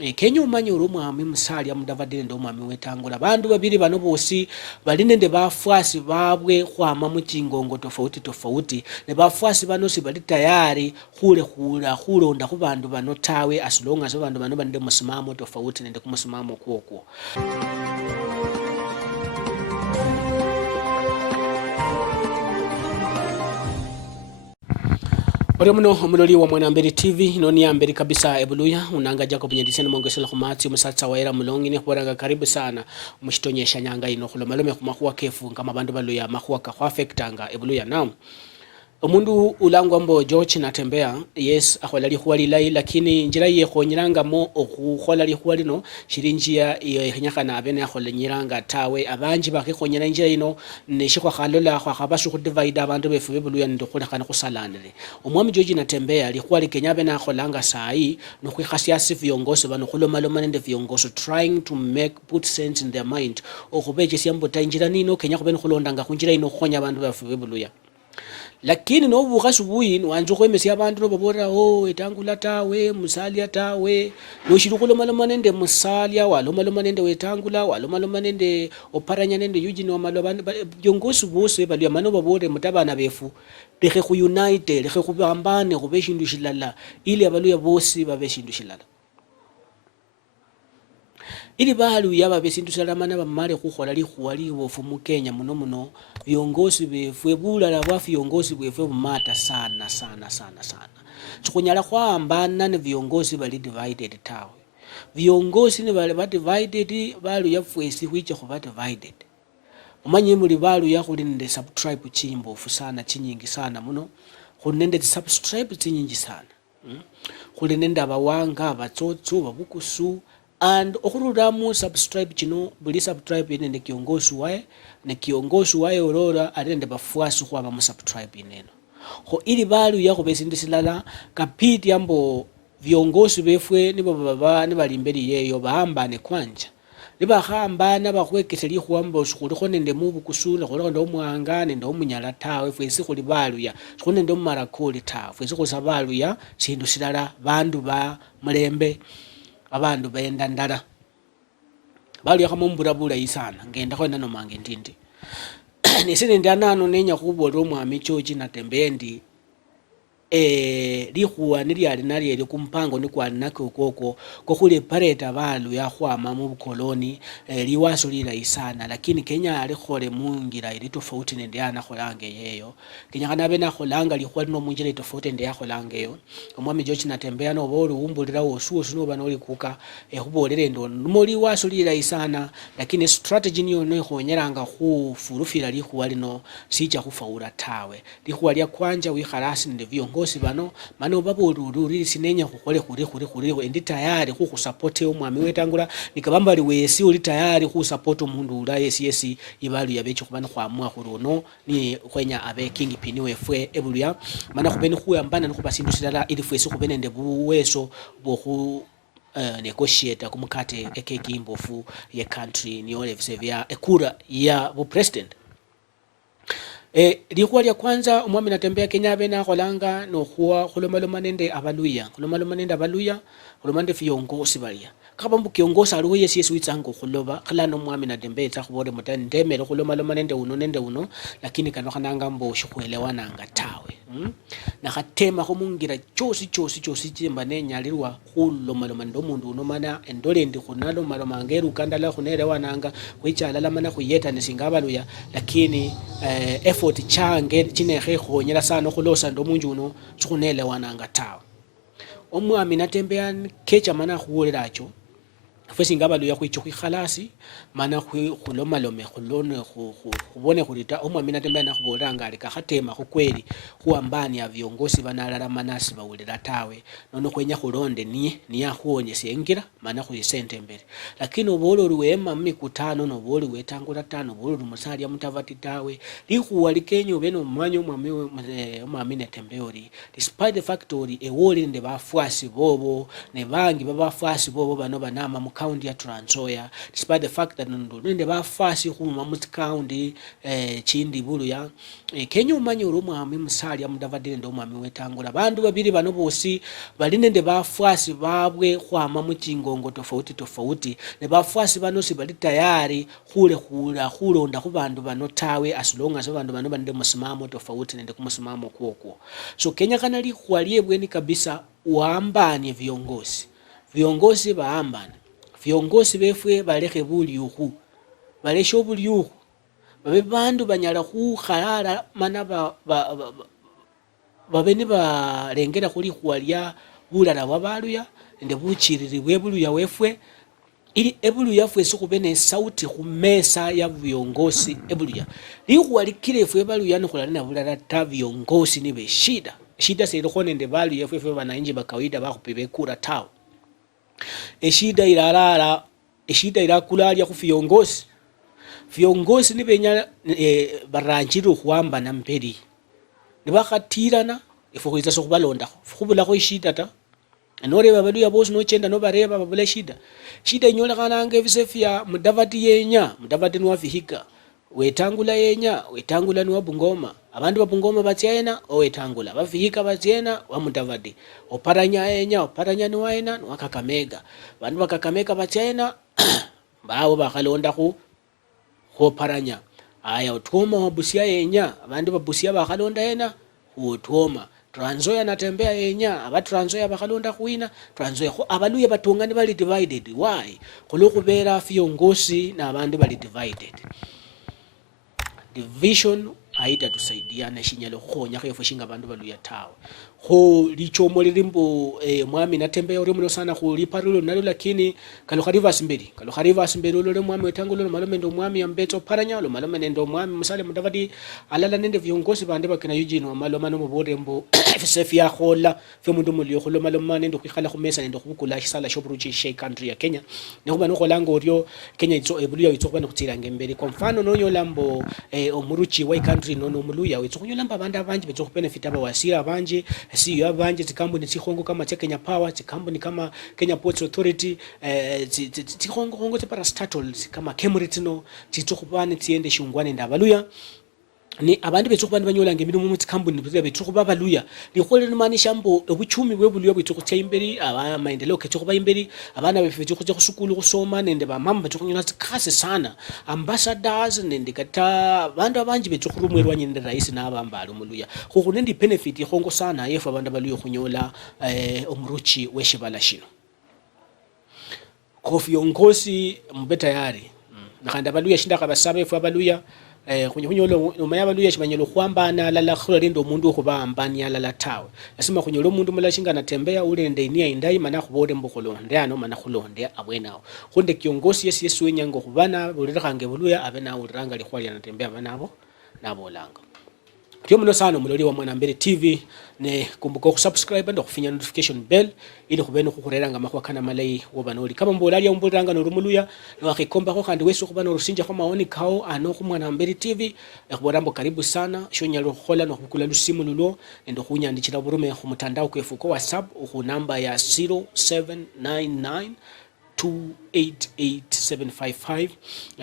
Kenya umanye olw'omwami Musalia Mudavadi n'omwami Wetangula bandu babiri bano bosi bali nende bafuasi babwe khwama mu chingongo tofauti ne bafuasi bano si bali tayari khulonda khu bandu bano tawe as long as bandu bano bande musimamo tofauti nende kumusimamo kwokwo. Ore muno omuloli wa Mwanamberi TV noni amberi kabisa ebuluya unanga Jacob Nyandiseni mongesela khumatsi musatsa waera mulongi ne khoranga karibu sana mushitonyesha nyanga ino khulomalome khumakhuwa kefu ngama bandu baluya makhuwa ka affectanga ebuluya now. Omundu ulangwa mbo George Natembea yes akhola likhuwa lilayi lakini njira ye khonyirangamo okhukhola likhuwa lino shirinjia yekhanyakana abene akholanyiranga tawe abanji bakhikhonyera njira ino neshikhwa khalola khwakhabasha khudivide abantu befu bebuluya nende khulekhana khusalanire. Omwami George Natembea likhuwa likenya abene akholanga sayi nokhwikhasiasi viongozi bano khulomaloma nende viongozi trying to put sense in their mind okhubechesia mbuta njira nino kenya khubene khulondanga khunjira ino khukhonya abantu befu bebuluya. Lakini no bukhasu buyi wanzo khwemesia abantu no babora Wetangula tawe Musalia tawe no shiri khulomaloma nende Musalia walomaloma nende Wetangula walomaloma nende Oparanya nende Eugene Wamalwa byongosi bose bali amano babore mutabana befu lekhe khu unite lekhe khubambane khube shindu shilala ili abaluya bosi babe shindu shilala ili balu yaba besindu salamana bamale khukhola likhuwa liwofu mu Kenya muno viongozi befwe bulala bwa viongozi befwe bumata sana chikunyala khwambana ne viongozi bali divided tawe viongozi ne bali divided balu yafwesi khwiche khuba divided umanye muri balu yakhuli nende subtribe chimbofu sana chinyingi sana muno khuli nende subtribe chinyingi sana khuli nende abawanga abatsotso babukusu and okhururamu subtribe chino buli subtribe nende kiongozi wae orora ali nende bafuasi khwaba mu subtribe ineno kho ili balu yakho besindu silala kapiti ambo viongozi befwe nibo baba ni bali imberi yeyo baambane kwanja niba khambana bakhwekese likhuwambo sikhulikho nende mubukusula khulikho nende omwanga nende omunyala tawe fwesi khuli baluya sikhu nende omumarakoli tawe fwesi khusa baluya sindu silala bandu ba mulembe abandu benda ndala bali yakhamumbura bulayi sana ngenda khona nomange ndindi nesene ndanano nenya khubola omwami George Natembea ndi likhuwa nilyali nalye kumpango nikwali nakyo koko kokhule pareta balu yakhwama mu bukoloni liwaso lilayi sana lakini Kenya alikhole mungira ili tofauti nende ana kholange yeyo Kenya kana bena kholanga likhuwa lino mungira tofauti nende yakholanga yeyo omwami George Natembea no bolo umbulira wosuo no banoli kuka khubolere ndo moli waso lilayi sana lakini strategy niyo no khonyeranga khufurufira likhuwa lino sija khufaula tawe likhuwa lya kwanja wikhalasi nende viongozi bano mano baboluluri sinenya khukhole khuri endi tayari khukhusupport omwami Wetangula nikabamba liwesi uli tayari khusupport omundu ula yesi ibalu yabechi khubana khwamwa khurono ni khwenya abe king pini wefwe ebulya mana khubeni khuyambana nikhubasindu silala ili fwesi khubene nde buweso bokhu negotiate kumukate ekeki imbofu ye country ni ole vsevia ekura ya bu president likhuwa lya kwanza omwami Natembea Kenya bena kholanga no khuwa khulomaloma nende abaluya khuloma nende viongozi balya kabambu kiongozi aliwo yesi witsanga khuloba khalano omwami Natembea tsa khubore mutani ndemele khulomaloma nende uno lakini kano khananga mbo shikhwelewananga tawe nakhatema khumungira chosi chimba nenyalirwa khulomaloma ndo mundu uno mana endole ndi khunalo maloma ngeru kandala khunelewananga khwichala lamana khuyeta nesinga abaluya lakini effort change chinekhe khonyera sana khulosa ndo munju uno chikhunelewananga tawe omwami Natembea kecha mana khuwoleracho fwesi ngabaluya khwicho khikhalasi mana khulomalome khubone khulita omwami Natembea nakhubolanga alika khatema khukweli khuambani ya viongozi banalala manasi bawulira tawe nono khwenya khulonde ni yakhuonyesa engira mana khuyisente mbere lakini obolo ruwema mikutano no boli Wetangula tano bolo Musalia Mudavadi tawe likhuwa likenyo beno mmanyo omwami Natembea ori despite the factory ewoli nde bafuasi bobo ne bangi babafuasi bobo bano banama county ya Trans Nzoia, despite the fact that nende bafasi kuma mu county chindi buluya Kenya umanye urumwami musali ya Mudavadi ndo umwami wetangula bandu babiri bano bosi bali nende bafasi babwe kwama mu kingongo tofauti ne bafasi bano si bali tayari khulonda ku bandu bano tawe as long as bandu bano bande musimamo tofauti nende kumusimamo kwokwo. So Kenya kana likhwalie bweni kabisa uambane viongozi baambane viongozi befwe balekhe bulyukhu baleshe obulyukhu babe bandu banyala khukhalala mana babeni balengera khuli khwalia bulala bwabaluya nende buchiriri bwe buluya wefwe ili ebuluya fwe sikube ne sauti khumesa ya viongozi ebuluya likhwalikile fwe baluya nikholana na bulala ta viongozi nibe shida selo nende baluya fwe bananchi ba kawaida bakhupibe kura tawe eshida ila kulalia ku viongozi nibenya baranjiro khwamba na mperi nibakhatirana ifukhiza sokubalonda khubulakho ishida ta anoreba baluya bosi no chenda no bareba babula shida inyolekhana evisefya Mudavadi yenya Mudavadi nwa Vihiga wetangula nwa Bungoma abandu ba Bungoma batyena owetangula Vihiga batyena wa Mudavadi oparanya nwa yena nwa Kakamega bandu bakakamega batyena bawo bakhalonda khu paranya aya utoma wa Busia yenya abandu ba Busia bakhalonda yena utoma Trans Nzoia natembea yenya aba Trans Nzoia bakhalonda khuina Trans Nzoia kho abaluya batungani bali divided why khulukubera viongozi na abandu bali divided division aita tusaidia na shinyalo khonya khefo shinga abandu baluya tawe kho lichomo lirimbo mwami natembea uri muno sana khuliparulo nalo lakini kalokhariva simberi lolo mwami wetangulo malome ndo mwami ambeto paranyalo malome ndo mwami musale Mudavadi alala nende viongozi bande bakina Eugene wa maloma no muborembo FSF ya khola fe mundu mulyo kholo maloma nendo kwikhala khumesa nendo khubukula sala shobruchi she country ya Kenya ne kuba no kholango oryo Kenya itso ebuluya itso kubana kutsira ngembere kwa mfano nonyo lambo omuruchi wa country nono muluya itso kunyolamba abandu abanje betso kubenefit aba wasira abanje si abanje tikambuni tsikhongo kama Kenya Power tikambuni kama Kenya Ports Authority tikhongo parastatals kama Kemritino titsokubane tiende shungwane ndabaluya ni abandu betsokubane banyola ngemirimu mu tikambuni betsokuba baluya likhole limanisha mbo obuchumi bwebuliyo bwitsokutya imberi aba maendeleo ketsokuba imberi abana befetso kutya kusukulu kusoma nende bamama betsokunyola tsikase sana ambassadors nende kata bandu abanje betsokurumwerwa nyinde rais na abambalo muluya khokho nende benefit ikhongo sana yefu abandu baluyo khunyola omuruchi weshibala shino viongozi mbeta yari nakhanda baluya shinda kabasabe efu abaluya khunyolo umaya baluya shibanyelo khwambana lala khulendo umundu khubambani lala tawe asima khunyolo umundu mulashinga natembea ulende inia indai mana khubode mbukhulonde ano mana khulonde abwenawo khunde kiongozi yesi wenyango khubana bulirikhange buluya abena uliranga likhwali anatembea abanabo nabolanga Tio muno sana muloli wa Mwanambere TV ne kumbuka kusubscribe ndo kufinya notification bell ili khubene khukhureranga makhwa kana malai wobanoli kama mbolali ya mbuliranga no rumuluya no akhikomba kho kandi weso khubana rusinja kho maoni kao ano khu Mwanambere TV ekhuborambo karibu sana shonyalo khola no khukula lusimu lulo ndo khunyandikira burume khu mutandao kwefuko WhatsApp khu namba ya 0799 288755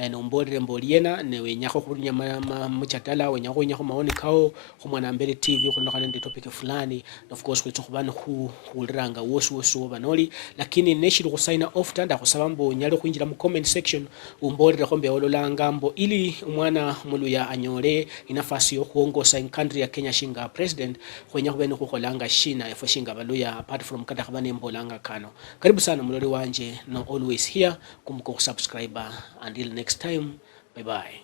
nombole mboliena ne wenyako kunya mchatala wenyako maoni kao khu Mwanambere TV khulokana ndi topic fulani of course kwitsukubana khuliranga wosu banoli lakini neshiri kusaina off tanda kusaba mbo nyalo kuinjira mu comment section umbolere khombe ololanga mbo ili umwana muluya anyole inafasi yo kuongoza in country ya Kenya shinga president khwenya kubene khukholanga shina efo shinga baluya apart from kada khabane mbolanga kano karibu sana mulori wanje no always here kumbuka subscribe until next time bye bye